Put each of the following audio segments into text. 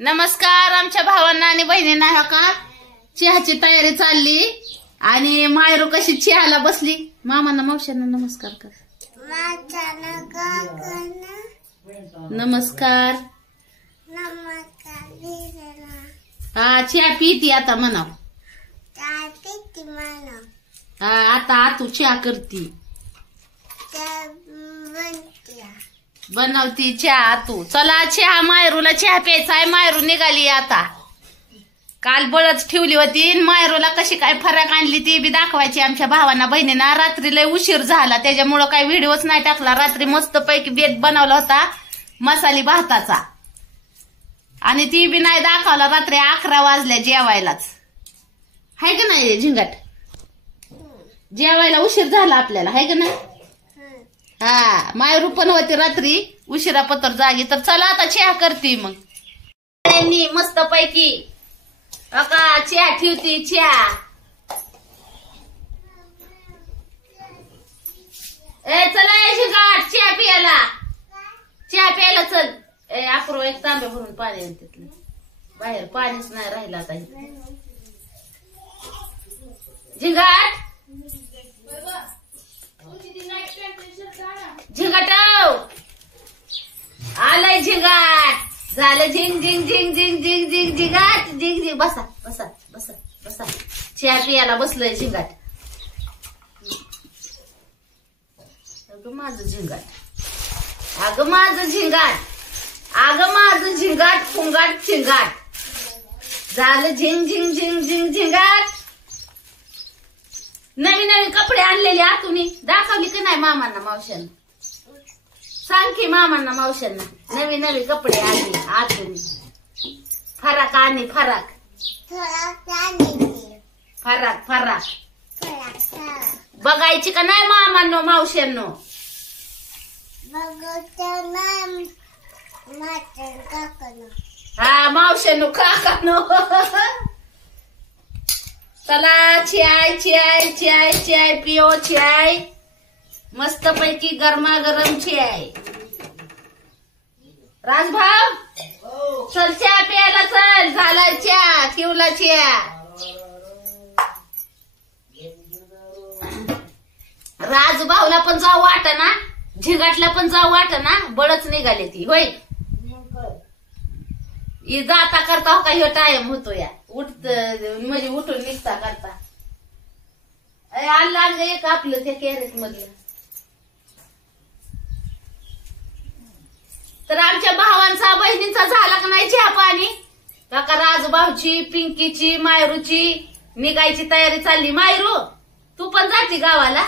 नमस्कार आमच्या भावांना आणि बहिणींना. हा का चहाची तयारी चालली आणि मायरू कशी चहाला बसली. मामांना मावशांना नमस्कार कर. नमस्कार. हा चहा पिती आता म्हणाव. हा आता आतू चहा करती बनवती चहा आतू. चला चहा मायरूला चहा प्यायचा आहे. मायरू निघाली आता. काल बळच ठेवली होती. मायरूला कशी काय फरक आणली ती बी दाखवायची आमच्या भावांना बहिणींना. रात्री लय उशीर झाला त्याच्यामुळं काही व्हिडिओच नाही टाकला. रात्री मस्त पैकी बेत बनवला होता मसाली भाताचा आणि ती बी नाही दाखवला. रात्री 11 वाजल्या जेवायलाच. हाय का नाही झिंगाट. जेवायला उशीर झाला आपल्याला हाय का नाही. हा मायरू पण होती रात्री उशिरा पत्र जागी. तर चला आता चहा करते मग. मस्त पैकी का चहा ठेवती. चहा चला गाठ चहा प्यायला. चहा प्यायला चल. अप्रो एक तांबे भरून पाणी आहे तिथलं. बाहेर पाणीच नाही राहिलं आता. झिंगाट झिंगाटव आलंय. झिंगाट झालं. झिंग झिंग झिंग झिंग झिंग झिंग झिंगाट झिंग झिंग. बसा बसा बसा बसा. चहा पियाला बसलंय झिंगाट. अगं माझं झिंगाट. अगं माझं झिंगाट. अगं माझं झिंगाट फुंगाट झिंगाट. झालं झिंग झिंग झिंग झिंग झिंगाट. नवीन नवीन कपडे आणलेले आतून दाखवली की नाही मामांना मावशांना. सांग की मामांना मावशांना नवीन नवीन कपडे आणले आतून. फराक आणि फराक फराक फराक बघायची का नाही मामांनो मावशांनो. हा मावशांनो काकानो. चला चाय चाय चाय चाय पिओ. चाय मस्त पैकी गरमागरम चाय. राजभाव चल चहा प्यायला चल. झाला चहा ठेवला चहा. राजभावला पण जाऊ वाटना झिंगाटला पण जाऊ वाटना. बळच निघाले ती होय. जाता करता हो का ह्यो टाइम होतो या. उठत म्हणजे उठून निघता करता. आणलं आणलं एक आपलं त्या कॅरेट मधलं. तर आमच्या भावांचा बहिणींचा झाला का नाही चहा पाणी. काका राजभावची पिंकीची मायरूची निघायची तयारी चालली. मायरू तू पण जाती गावाला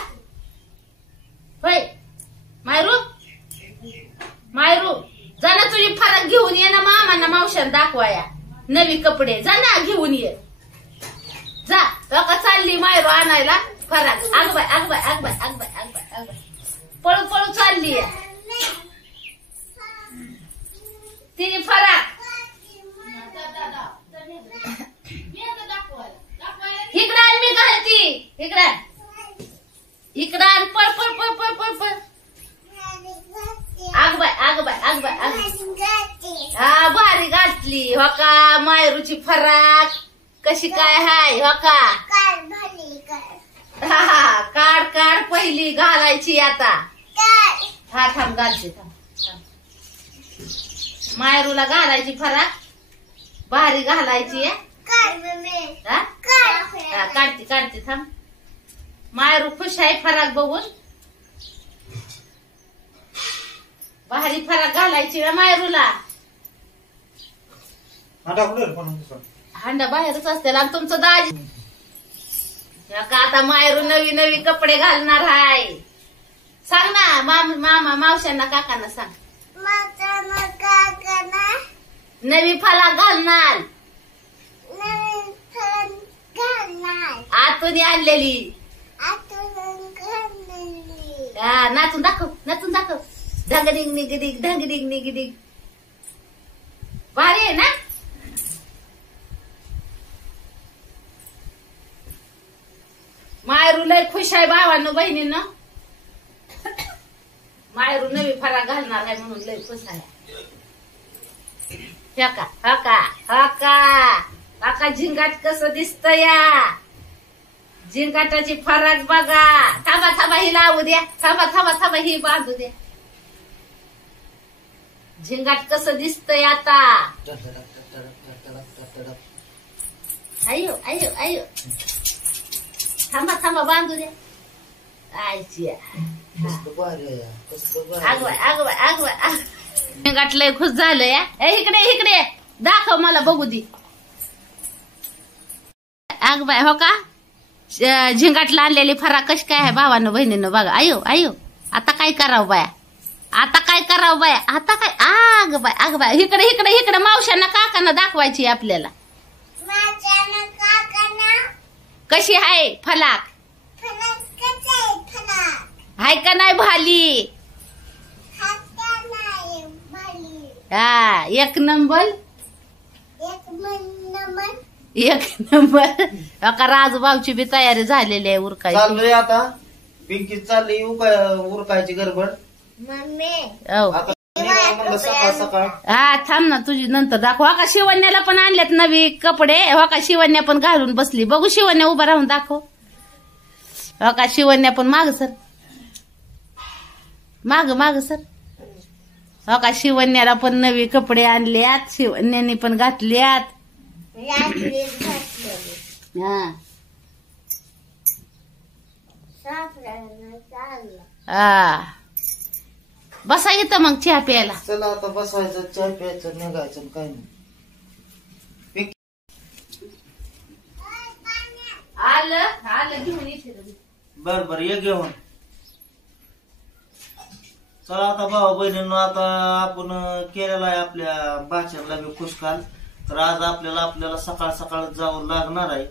होय. मायरू मायरू जा ना तुझी फरक घेऊन ये ना मामांना मावशांना दाखवाया. नवी कपडे जा ना घेऊन ये. जा का चालली मायरू आणायला फरक. आगबाय आगबाय आगबाय आगबाय आगबाय आगबाय पळू पळू चालली तिने फरक. इकडं मी घालती. इकडं इकडं पळ पळ पळ पळ पळ पळ. आगबाय आगबाय आगबाय आगबाय. हा भारी घातली हो का मायरूची फराक. कशी काय हाय हो का. हा काढ काढ पहिली घालायची आता. हा थांब घालते थांब. मायरूला घालायची फराक भारी घालायची. काढते काढते थांब. मायरू खुश आहे फराक बघून. भारी फराक घालायची ना मायरूला. हांडा बाहेरच असते आणि तुमचं दाजी का आता मायरू नवी नवी कपडे घालणार आहे. सांग ना मामा मावशांना काकांना सांग. नवी फराक घालणार. आतून आणलेली. हा नाचून दाखव नाचून दाखव. ढंगडिंग निगडिंग ढंगडिंग निगडिंग. भारी आहे ना. मायरू लय खुश आहे भावांनो बहिणींनो. मायरू नवी फराक घालणार आहे म्हणून लय खुश आहे. हका हका हका हका झिंगाट कसं दिसतं या झिंगाटाची फरक बघा. थांबा थांबा ही लावू द्या. थांबा थांबा थांबा ही बांधू द्या. झिंगाट कसं दिसतंय आता. आयो आयो आयो थांबा थांबा बांधू द्या. आयची आगवाय आगवाय आगवाय झिंगाट लय खुश झालं या. इकडे इकडे दाखव मला बघू दे. आगबाय हो का झिंगाटला आणलेली फराक कशी काय आहे भावानं बहिणीनं बघा. आयो आयो आता काय करावं बाया. आता काय करावं बाया. आता काय आग बाय इकडे इकडे इकडे मावशांना काकांना दाखवायची आपल्याला. कशी आहे फलाक हाय का नाही भाली. हा एक नंबर एक नंबर. का राजूभाऊची बी तयारी झालेली आहे उरकायची. चाललोय आता पिंकी चालली उरकायची गडबड. सकाळ सकाळ हा थांब ना तुझी नंतर दाखव. हो का शिवण्याला पण आणल्यात नवी कपडे. हो का शिवण्या पण घालून बसली. बघू शिवण्या उभा राहून दाखव. हो का शिवण्या पण माग सर माग माग सर. हो का शिवण्याला पण नवी कपडे आणल्यात. शिवण्याने पण घातल्यात. हा बसा येतं मग चहा प्यायला. चला आता बसवायचं चहा प्यायचं निघायचं काय नाही. आलं आलं घेऊन येते. बर बर ये घेऊन. चला आता भाऊ बहिणींनो आता आपण केलेला आहे आपल्या भाच्याला बी खुशकाल. तर आज आपल्याला सकाळ सकाळ जावं लागणार आहे.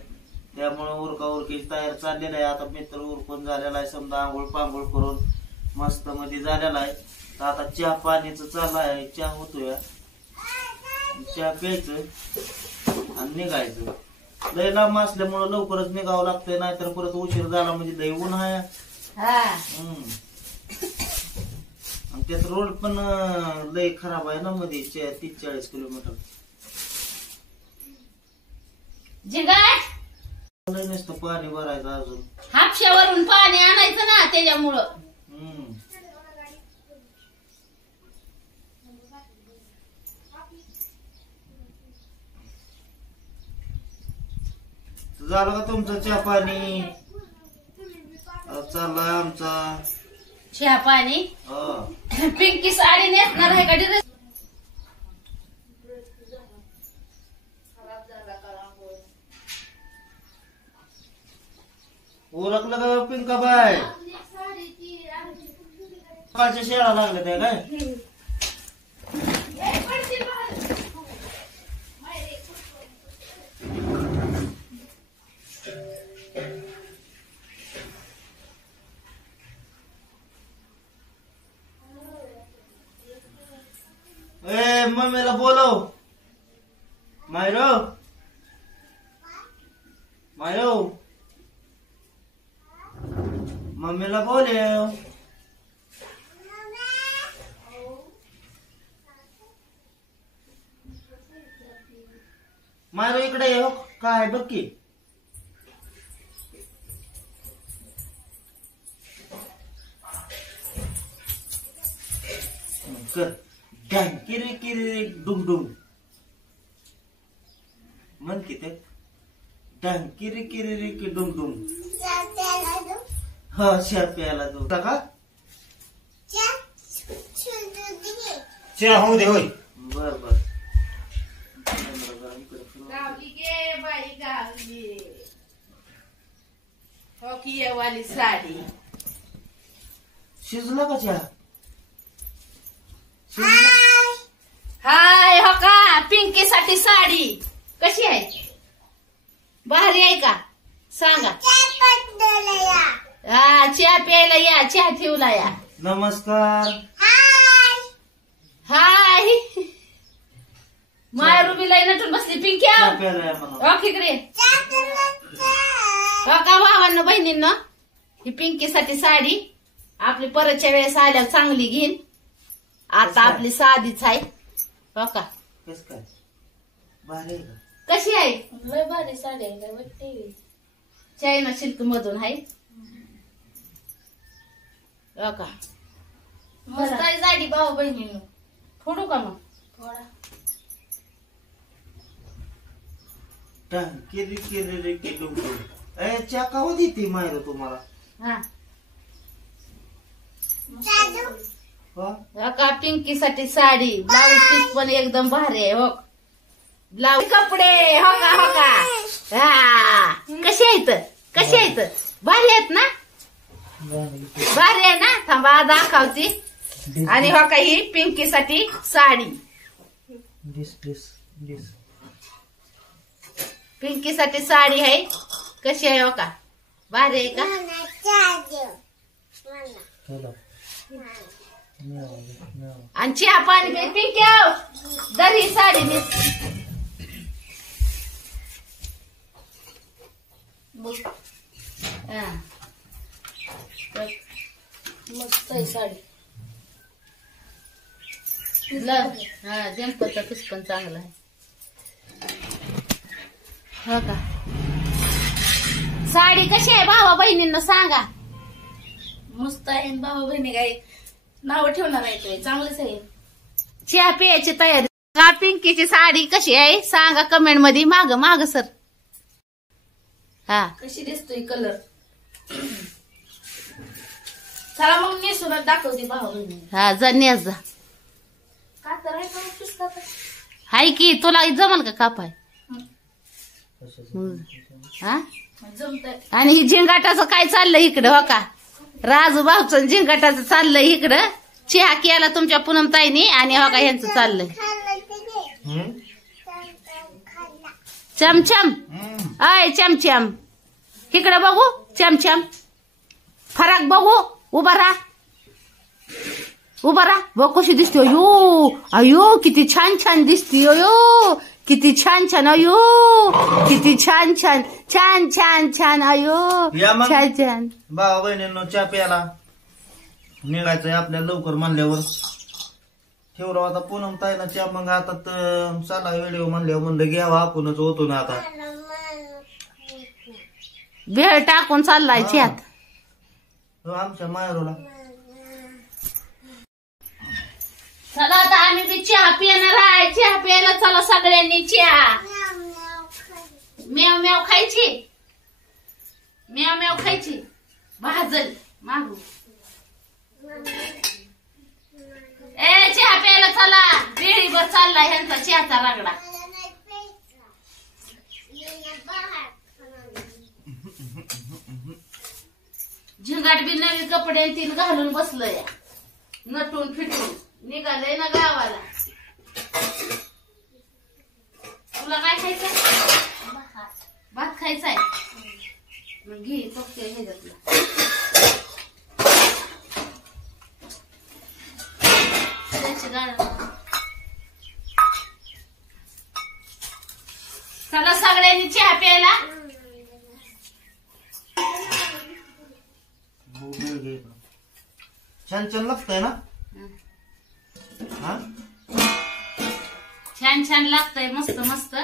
त्यामुळे उरका उरकीची तयारी चाललेली आहे. आता मित्र उरकून झालेला आहे. समजा आंघोळ पांघोळ करून मस्त मध्ये झालेला आहे. तर आता चहा पाणीच चालू आहे. चहा होतोय चहा प्यायचं आणि निघायचं. लय लांब असल्यामुळे लवकरच निघावं लागतंय. नाहीतर परत उशीर झाला म्हणजे लय ऊन आहे. त्यात रोड पण लय खराब आहे ना मध्ये 30-40 किलोमीटर. झिंगाट नुसतं पाणी भरायचं अजून. हापशावरून पाणी आणायचं ना त्याच्यामुळं. झालं का तुमचं चहा पाणी. चाललाय आमचा चहा पाणी. पिंकी साडी नेसणार आहे का ड्रेस. ओळखलं का पिंकाबाई. सकाळच्या शेळा लागल्या त्या काय. मम्मीला बोलव. मायरो मायरो मम्मीला बोलव. मायरो इकडे ये. काय बघ की कर. किरी किरी डुंग डुंग मन की ते. किरी किरी की डुंग डुंग. हा चहा प्यायला दो का. चहा होऊ दे होय. बर बर गावली गे बाई गावली. हो की ये वाली साडी. शिजला का चहा. हाय हो का पिंकी साठी साडी कशी आहे. भारी आहे का सांगा. हा चहा प्यायला या. चहा ठेवला या. नमस्कार. हाय माया रुबी लय नटून बसली पिंकी. इकडे हो का भावांना बहिणींना ही पिंकीसाठी साडी आपली परतच्या वेळेस आल्यावर चांगली घेईन. आता आपली साधीच आहे हो का. कस काय भारी आहे का? कशी आहे? लय भारी साडी आहे काय वाटते. चायना सिल्क मधून आहे हो का? मस्त आहे साडी भाऊ बहिणीनं. फोडू का मग? थोडा चहा कावा देते मायरो तुम्हाला? हा हा? हो का? पिंकीसाठी साडी, ब्लाऊज पीस पण एकदम भारी आहे हो. ब्लाऊज कपडे हो का? हो का? हा कशी आहेत? कशी आहेत? भारी आहेत ना? भारी आहे ना? थांबा दाखवती. आणि हो का ही पिंकीसाठी साडी, पिंकीसाठी साडी आहे. कशी आहे हो का? भारी आहे का? आणि चहा पाणी बी पिंकी आव. दरी साडी मस्त आहे साडी. हा जंपचा पीस पण चांगला आहे हो का? साडी कशी आहे भावा बहिणींना सांगा. मस्त आहे. भाऊ बहिणी काय नाव ठेवणार आहे ते चांगलंच आहे. चहा प्यायची तयारी. का पिंकीची साडी कशी आहे सांगा कमेंट मध्ये. माग माग सर. हा कशी दिसतोय कलर. चला मग नेसून दाखवते भाऊ बहिणी. हा जा नेस जा. का तर आहे का पुस्तक का? हाय की तुला जमल का कापाय? हा जमतंय. आणि ही झिंगाटाचं काय चाललंय इकडं हो का? राजू भाऊचं झिंगाटाचं चाललंय इकडं. चहा केला तुमच्या पूनम ताईनी आणि हो का ह्यांचं चाललंय चमचम. अय चमचम इकडं बघू. चमचम फरक बघू. उभा राहा उभा राहा. बघ कशी दिसते. अयो अयो किती छान छान दिसते. अयो किती छान छान. अयो किती छान छान छान छान छान. अयो या मग. छान छान. भावा बहिणींनो चहा प्यायला निघायचंय आपल्या लवकर म्हणल्यावर. ठेवला होता पूनम ताईला चहा. मग आता तर चला व्हिडिओ म्हणल्यावर म्हणलं घ्यावा आपणच होतो ना आता. भेळ टाकून चाललाय चहात. हो, आमच्या मायरोला चला आता आम्ही बी चहा पिणार आहे. चहा प्यायला चला सगळ्यांनी. चहा मेव मेव खायची. मेव मेव खायची. भाजल मागू. ए चहा प्यायला चला. वेळीभर चाललाय ह्यांचा चहाचा रगडा. झिंगाट बी नवी कपडे तीन घालून बसलंय. नटून फिटून निघालंय ना गावाला. तुला काय खायचं? भात खायचाय. मग घे फक्त हे घेतलं. चला सगळ्यांनी चहा प्यायला. छान छान लागतंय ना? हा छान छान लागतंय. मस्त मस्त.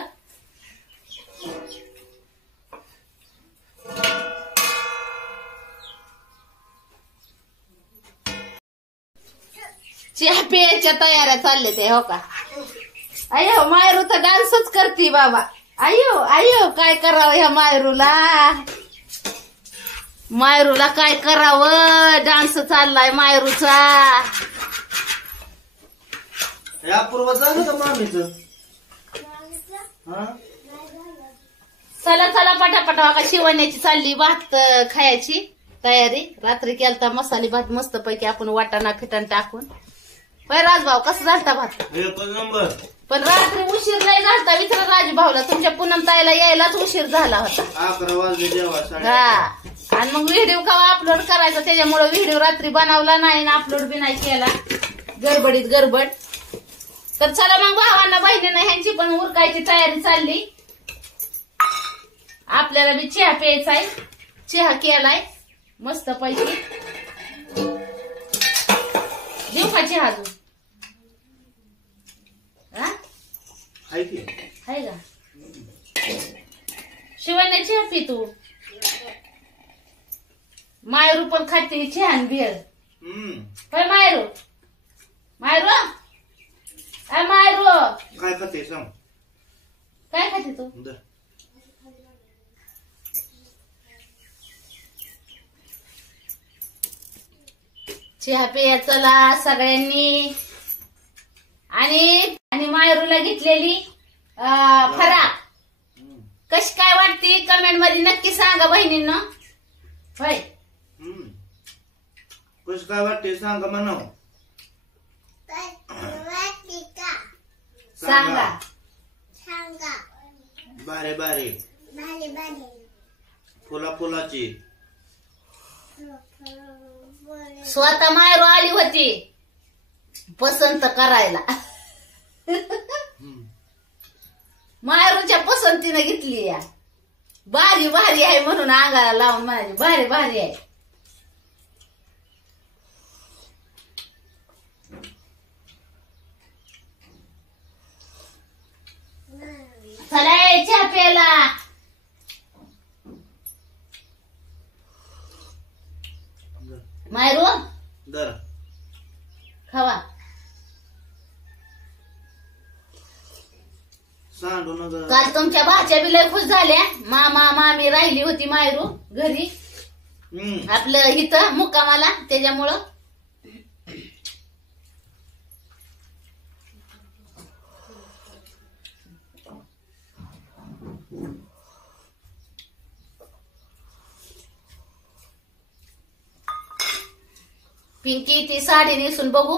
चहा प्यायच्या तयाऱ्या चालले ते हो का? अयो मायरू तर डान्सच करते बाबा. अयो अयो काय करावं ह्या मायरूला. मायरूला काय करावं. डान्स चाललाय मायरूचा. अपूर्व झालं का मामीचं? हा चला चला पटापटा का शिवण्याची चालली. भात खायची तयारी. रात्री केलता मसाली भात मस्त पैकी आपण वाटाणा फिटाण टाकून. होय राजभाऊ कसं झालता भात? एकच नंबर. पण रात्री उशीर नाही झालता. विचारा राजभाऊला. तुमच्या पूनम ताईला यायलाच उशीर झाला होता. 11 वाजले जेव्हा. हा आणि मग व्हिडिओ केव्हा अपलोड करायचा त्याच्यामुळे व्हिडिओ रात्री बनवला नाही ना अपलोड बी नाही केला. गडबडीत गडबड. तर चला मग भावांना बहिणींना ह्यांची पण उरकायची तयारी चालली. आपल्याला बी चहा प्यायचाय. चहा केलाय मस्त पैकी. देऊ का चहा अजून? हाय की आहे का शिवण्या चहा पी तू मायरू पण खाते चहा आणि भेळ होय मायरू मायरू अय मायरू काय खाते सांग काय खाते तू दर. चहा पिया चला सगळ्यांनी आणि आणि मायरूला घेतलेली फराक कशी काय वाटते कमेंट मध्ये नक्की सांगा बहिणींनो होय कसं काय वाटते सांगा म्हणाव सांगा बारे बारे फुला फुलाची स्वतः मायरू आली होती पसंत करायला मायरूच्या पसंतीने घेतली या भारी भारी आहे म्हणून अंगाला लावून म्हणायची भारी भारी आहे चला चहा प्यायला मायरू दर खावा सांडू न ग काल तुमच्या भाच्या बी लय खुश झाल्या मामा मामी राहिली होती मायरू घरी आपलं इथं मुक्कामाला त्याच्यामुळं पिंकी ती साडी नेसून बघू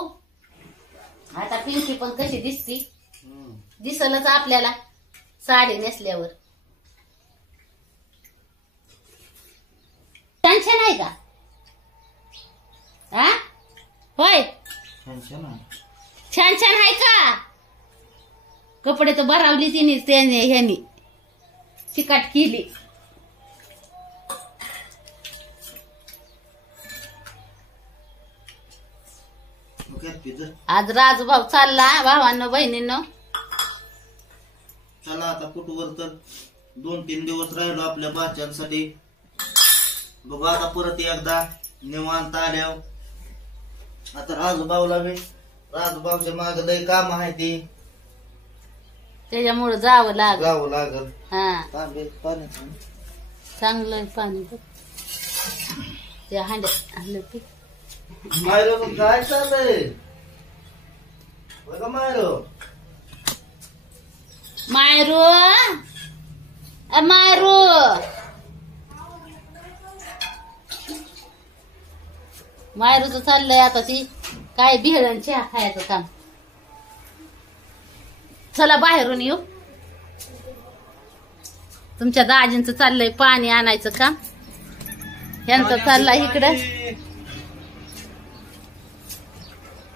आता पिंकी पण कशी दिसती दिसलच आपल्याला साडी नेसल्यावर छान छान आहे का हा होय छान छान आहे का कपडे तर भरावली तिने त्याने ह्यानी चिकाट केली आज राजभाऊ चालला भावांनो बहिणींनो चला आता कुठवर तर 2-3 दिवस राहिलो आपल्या बाच्यांसाठी बघू आता परत एकदा निवांत आल्यावर आता राजूभाऊला बी राजूभाऊच्या माग लय काम आहे ती त्याच्यामुळे जावं लागल हा पाण्याचं चांगलं पाणी त्या हांड्यात आणलं ते मायरो काय चाललंय बघा मायरो मायरू मायरू मायरूच चाललंय आता ती काय भेळ चहा खायचं काम चला बाहेरून येऊ तुमच्या दाजींचं चाललंय पाणी आणायचं काम यांचं चाललंय इकडं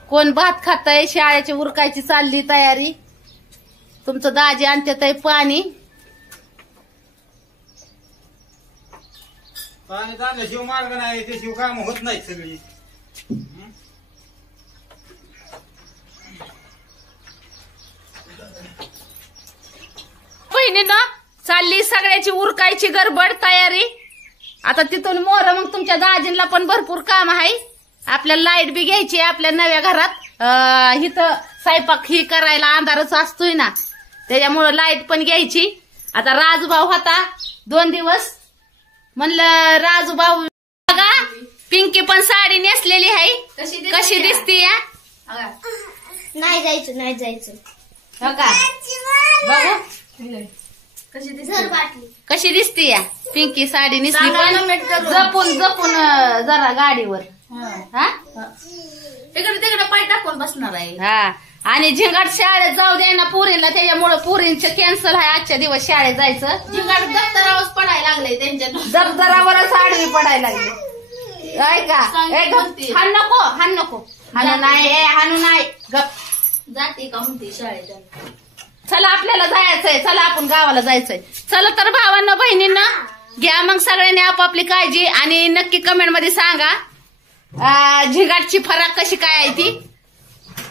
कोण भात खाताय शाळेची उरकायची चालली तयारी तुमचं दाजी आणते पाणी पाणी शिव मार्ग नाही ते शिव काम होत नाही सगळी बहिणीनं चालली सगळ्याची उरकायची गडबड तयारी आता तिथून मोर मग तुमच्या दाजींना पण भरपूर काम आहे आपल्याला लाईट बी घ्यायची आपल्या नव्या घरात इथं स्वयंपाक ही करायला अंधारच असतोय ना त्याच्यामुळं लाईट पण घ्यायची आता राजूभाऊ होता 2 दिवस म्हणलं राजूभाऊ बघा पिंकी पण साडी नेसलेली आहे कशी दिसती या नाही जायचं हो का बघू कशी दिसती या पिंकी साडी नेसली पण जपून जरा गाडीवर हा तिकडे पाय टाकून बसणार आहे हा आणि झिंगाट शाळेत जाऊ द्या ना पुरीला त्याच्यामुळे पुरींचं कॅन्सल आहे आजच्या दिवस शाळेत जायचं झिंगाट दप्तरावरच पडायला लागले त्यांच्या दप्तरावरच आडवी पडायला लागली ऐका हाण नको हाणू नाही गप जाते का म्हणते शाळेत चला आपल्याला जायचंय चला आपण गावाला जायचंय चला तर भावांना बहिणींना घ्या मग सगळ्यांनी आपापली काळजी आणि नक्की कमेंट मध्ये सांगा झिंगाटची फराक कशी काय आहे ती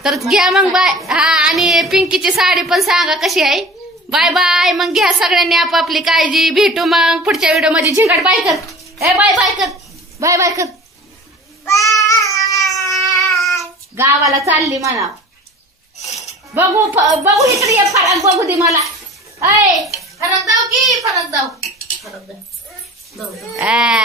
तर घ्या मग बाय. हा, आणि पिंकीची साडी पण सांगा कशी आहे. Bye bye. मग घ्या सगळ्यांनी आपापली काळजी. भेटू मग पुढच्या व्हिडिओ मध्ये. झिंगाट बाय कर. ए बाय बाय कर. बाय बाय कर. गावाला चालली म्हणा. बघू बघू इकडे ये. फरक बघू दे मला. ऐ फरक दाव की फरक दाव. फरक दाव. आ